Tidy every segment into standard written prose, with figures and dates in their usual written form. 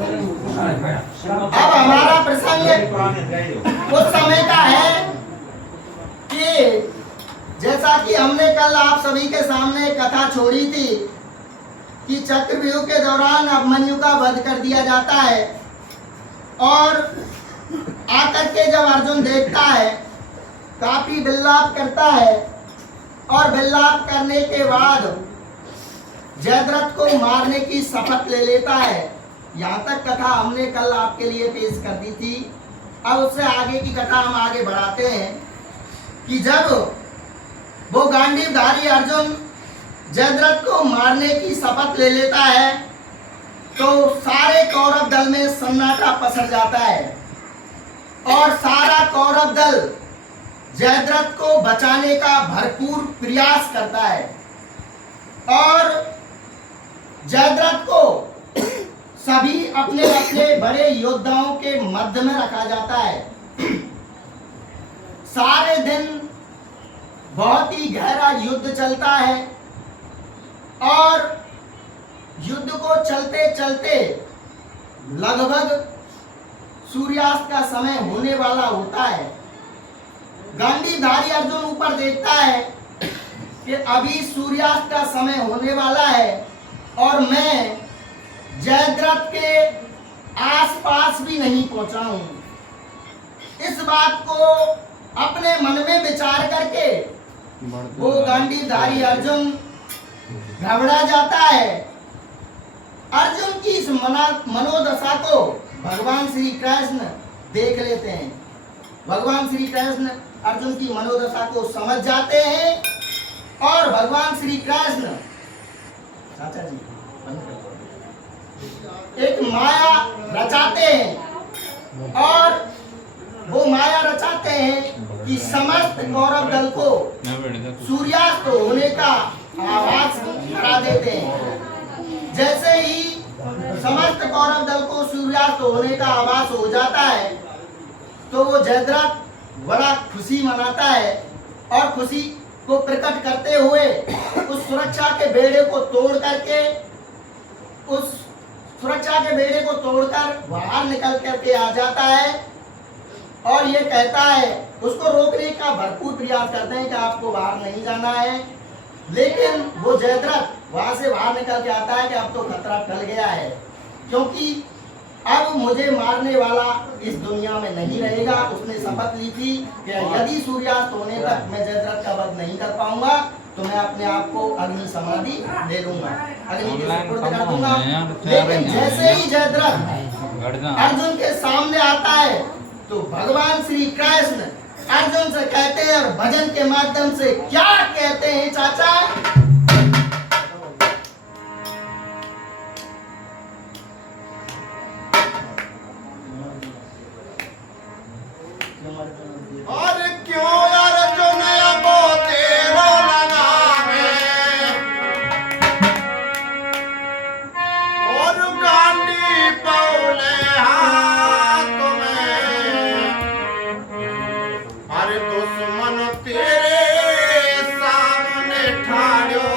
अब हमारा प्रसंग उस समय का है कि जैसा कि हमने कल आप सभी के सामने कथा छोड़ी थी कि चक्रव्यूह के दौरान अभिमन्यु का वध कर दिया जाता है और आकर के जब अर्जुन देखता है काफी विलाप करता है और विलाप करने के बाद जयद्रथ को मारने की शपथ ले लेता है। यहाँ तक कथा हमने कल आपके लिए पेश कर दी थी। अब उससे आगे की कथा हम आगे बढ़ाते हैं कि जब वो गांडीवधारी अर्जुन जयद्रथ को मारने की शपथ ले लेता है तो सारे कौरव दल में सन्नाटा पसर जाता है और सारा कौरव दल जयद्रथ को बचाने का भरपूर प्रयास करता है और जयद्रथ को सभी अपने अपने बड़े योद्धाओं के मध्य में रखा जाता है। सारे दिन बहुत ही गहरा युद्ध चलता है और युद्ध को चलते चलते लगभग सूर्यास्त का समय होने वाला होता है। गांडीवधारी अर्जुन ऊपर देखता है कि अभी सूर्यास्त का समय होने वाला है और मैं जयद्रथ के आसपास भी नहीं पहुंचा हूं। इस बात को अपने मन में विचार करके वो गांडीवधारी अर्जुन घबरा जाता है। अर्जुन की इस मनोदशा को भगवान श्री कृष्ण देख लेते हैं। भगवान श्री कृष्ण अर्जुन की मनोदशा को समझ जाते हैं और भगवान श्री कृष्ण चाचा जी एक माया रचाते हैं और वो माया रचाते हैं कि समस्त कौरव दल को सूर्यास्त होने का आवाज करा देते हैं। जैसे ही समस्त कौरव दल को सूर्यास्त होने का आवाज हो जाता है तो वो जयद्रथ बड़ा खुशी मनाता है और खुशी को प्रकट करते हुए उस सुरक्षा के बेड़े को तोड़ करके उस सुरक्षा के बेड़े को तोड़कर बाहर निकल करके आ जाता है और ये कहता है, उसको रोकने का भरपूर प्रयास करते हैं कि आपको बाहर नहीं जाना है, लेकिन वो जयद्रथ वहां से बाहर निकल के आता है कि अब तो खतरा टल गया है क्योंकि अब मुझे मारने वाला इस दुनिया में नहीं रहेगा। उसने शपथ ली थी कि यदि सूर्यास्त होने तक मैं जयद्रथ का वध नहीं कर पाऊंगा तो मैं अपने आप को अग्नि समाधि दे दूंगा, अग्नि के सुपुर्द कर दूंगा। लेकिन जैसे ही जयद्रथ अर्जुन के सामने आता है तो भगवान श्री कृष्ण अर्जुन से कहते हैं और भजन के माध्यम से क्या कहते हैं चाचा? और क्यों अर्जुन अब तेरा लगावे और गांडी पौले हाथ में, अरे दुश्मन तेरे सामने ठाड़ो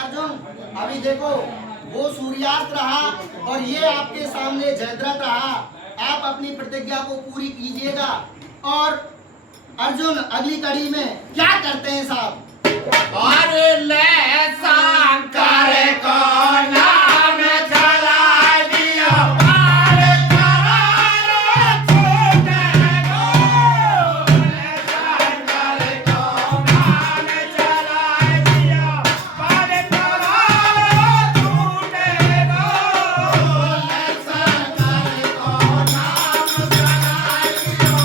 अर्जुन, अभी देखो वो सूर्यास्त रहा और ये आपके सामने जयद्रथ रहा। आप अपनी प्रतिज्ञा को पूरी कीजिएगा। और अर्जुन अगली कड़ी में क्या करते हैं साहब? अरे ले शंकर को नाम चला दिया, पार करारो छूटे गो। ले शंकर को नाम चला दिया, पार करारो छूटे गो। ले शंकर को नाम चला दिया,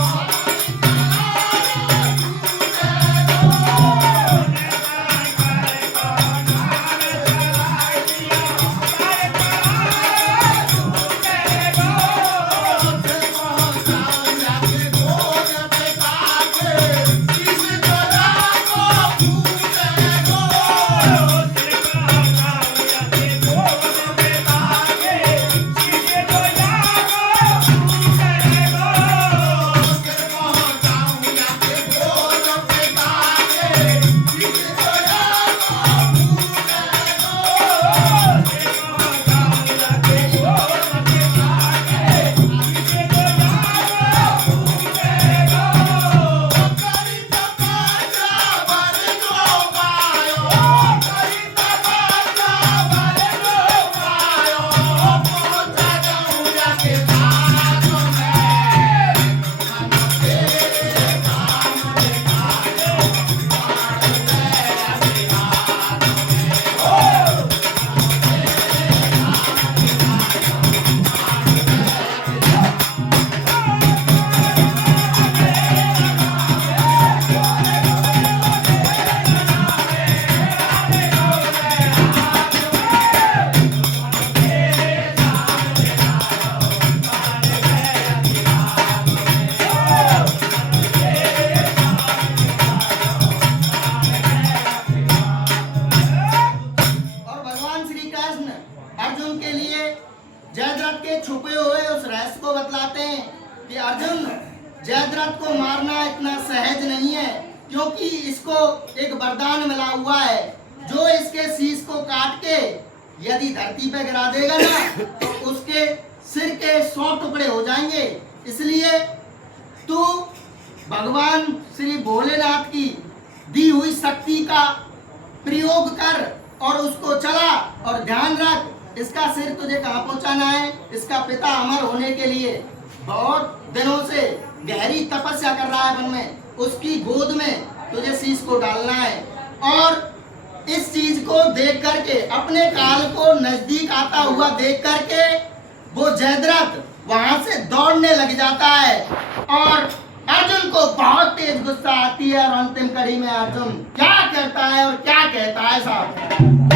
और भगवान श्री कृष्ण अर्जुन के लिए जयद्रथ के छुपे हुए उस रहस्य को बतलाते हैं कि अर्जुन, जयद्रथ को मारना इतना सहज नहीं है, क्योंकि इसको एक वरदान मिला हुआ है। जो इसके शीश को काट के यदि धरती पे गिरा देगा ना, तो उसके सिर के 100 टुकड़े हो जाएंगे। इसलिए तू भगवान श्री भोलेनाथ की दी हुई शक्ति का प्रयोग कर और उसको चला, और ध्यान रख इसका सिर तुझे कहाँ पहुंचाना है। इसका पिता अमर होने के लिए बहुत दिनों से गहरी तपस्या कर रहा है वन में, उसकी गोद में तुझे शीश को डालना है। और इस चीज को देख करके, अपने काल को नजदीक आता हुआ देख करके, वो जयद्रथ वहां से दौड़ने लग जाता है और अर्जुन को बहुत तेज गुस्सा आती है। और अंतिम कड़ी में अर्जुन क्या करता है और क्या कहता है साहब?